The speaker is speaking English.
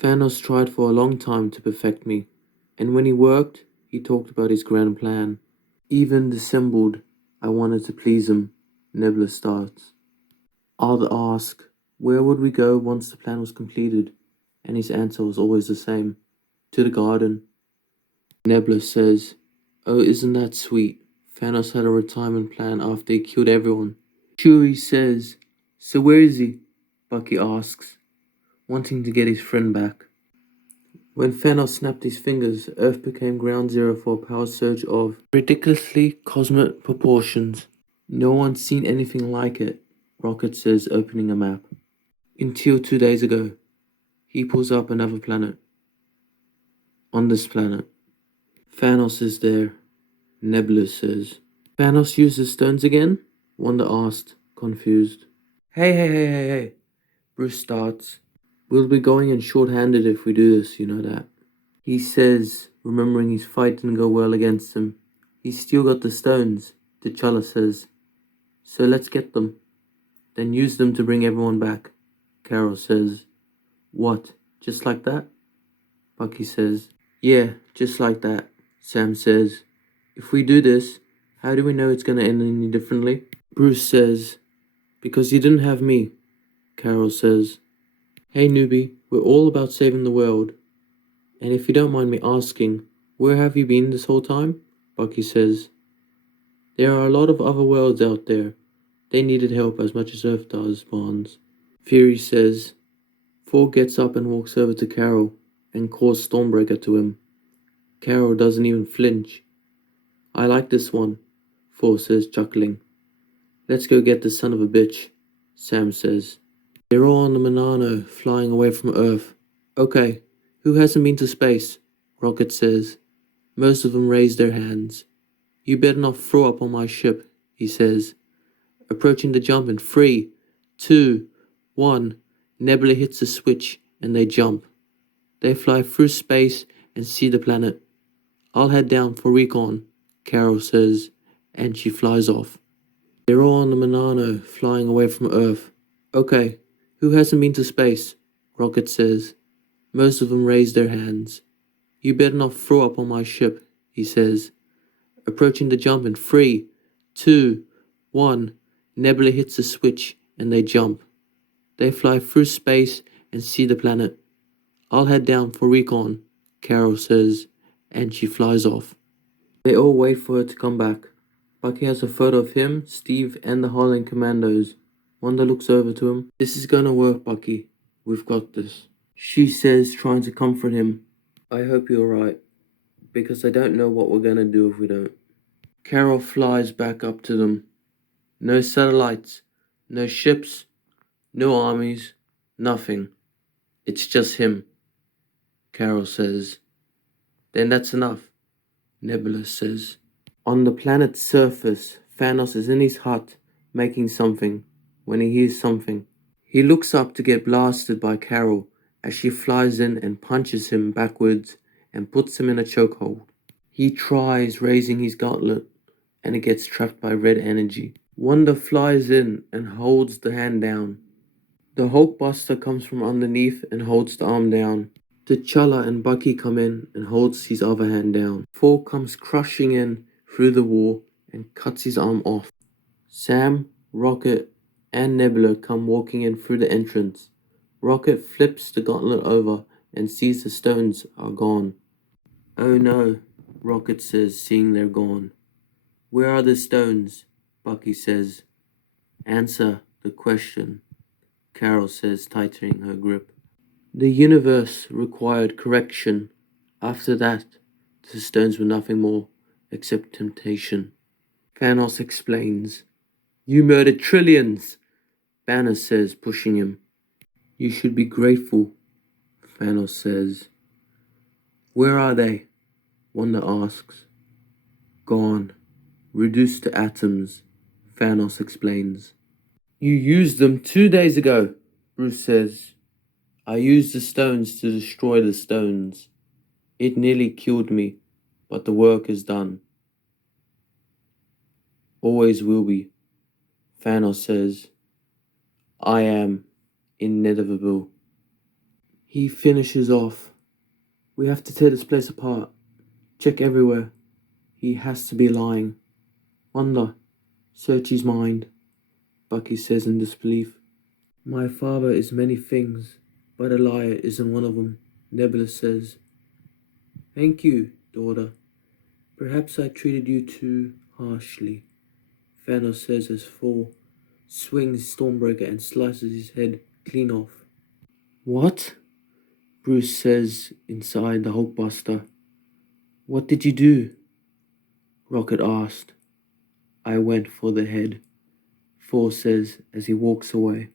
Thanos tried for a long time to perfect me, and when he worked, he talked about his grand plan. Even dissembled, I wanted to please him. Nebula starts. I'd ask, where would we go once the plan was completed? And his answer was always the same. To the garden. Nebula says, oh, isn't that sweet? Thanos had a retirement plan after he killed everyone. Shuri says, so where is he? Bucky asks, wanting to get his friend back. When Thanos snapped his fingers, Earth became ground zero for a power surge of ridiculously cosmic proportions. No one's seen anything like it, Rocket says, opening a map. Until 2 days ago, he pulls up another planet. On this planet, Thanos is there, Nebula says. Thanos uses stones again? Wanda asked, confused. Hey. Bruce starts. We'll be going in short-handed if we do this, you know that. He says, remembering his fight didn't go well against him. He's still got the stones, T'Challa says. So let's get them. Then use them to bring everyone back, Carol says. What, just like that? Bucky says. Yeah, just like that, Sam says. If we do this, how do we know it's gonna end any differently? Bruce says. Because you didn't have me, Carol says. Hey newbie, we're all about saving the world. And if you don't mind me asking, where have you been this whole time? Bucky says. There are a lot of other worlds out there. They needed help as much as Earth does, Barnes. Fury says. Thor gets up and walks over to Carol and calls Stormbreaker to him. Carol doesn't even flinch. I like this one, Thor says, chuckling. Let's go get the son of a bitch, Sam says. They're all on the Monano, flying away from Earth. Okay, who hasn't been to space? Rocket says. Most of them raise their hands. You better not throw up on my ship, he says. Approaching the jump in 3, 2, 1. Nebula hits the switch and they jump. They fly through space and see the planet. I'll head down for recon, Carol says, and she flies off. They're all on the Monano, flying away from Earth. Okay, who hasn't been to space? Rocket says. Most of them raise their hands. You better not throw up on my ship, he says. Approaching the jump in 3, 2, 1. Nebula hits the switch and they jump. They fly through space and see the planet. I'll head down for recon, Carol says, and she flies off. They all wait for her to come back. Bucky has a photo of him, Steve, and the Harlan Commandos. Wanda looks over to him. This is gonna work, Bucky. We've got this. She says, trying to comfort him. I hope you're right, because I don't know what we're gonna do if we don't. Carol flies back up to them. No satellites, no ships, no armies, nothing. It's just him, Carol says. Then that's enough, Nebula says. On the planet's surface, Thanos is in his hut, making something, when he hears something. He looks up to get blasted by Carol as she flies in and punches him backwards and puts him in a chokehold. He tries raising his gauntlet and it gets trapped by red energy. Wanda flies in and holds the hand down. The Hulkbuster comes from underneath and holds the arm down. T'Challa and Bucky come in and holds his other hand down. Thor comes crushing in through the wall and cuts his arm off. Sam, Rocket, and Nebula come walking in through the entrance. Rocket flips the gauntlet over and sees the stones are gone. Oh no, Rocket says, seeing they're gone. Where are the stones? Bucky says. Answer the question, Carol says, tightening her grip. The universe required correction. After that, the stones were nothing more except temptation. Thanos explains. You murdered trillions, Banner says, pushing him. You should be grateful, Thanos says. Where are they? Wanda asks. Gone. Reduced to atoms, Thanos explains. You used them 2 days ago, Bruce says. I used the stones to destroy the stones. It nearly killed me, but the work is done. Always will be, Thanos says. I am inevitable. He finishes off. We have to tear this place apart. Check everywhere. He has to be lying. Wanda, search his mind, Bucky says in disbelief. My father is many things, but a liar isn't one of them, Nebula says. Thank you, daughter. Perhaps I treated you too harshly, Thanos says as Thor swings Stormbreaker and slices his head clean off. What? Bruce says inside the Hulkbuster. What did you do? Rocket asked. I went for the head, Thor says as he walks away.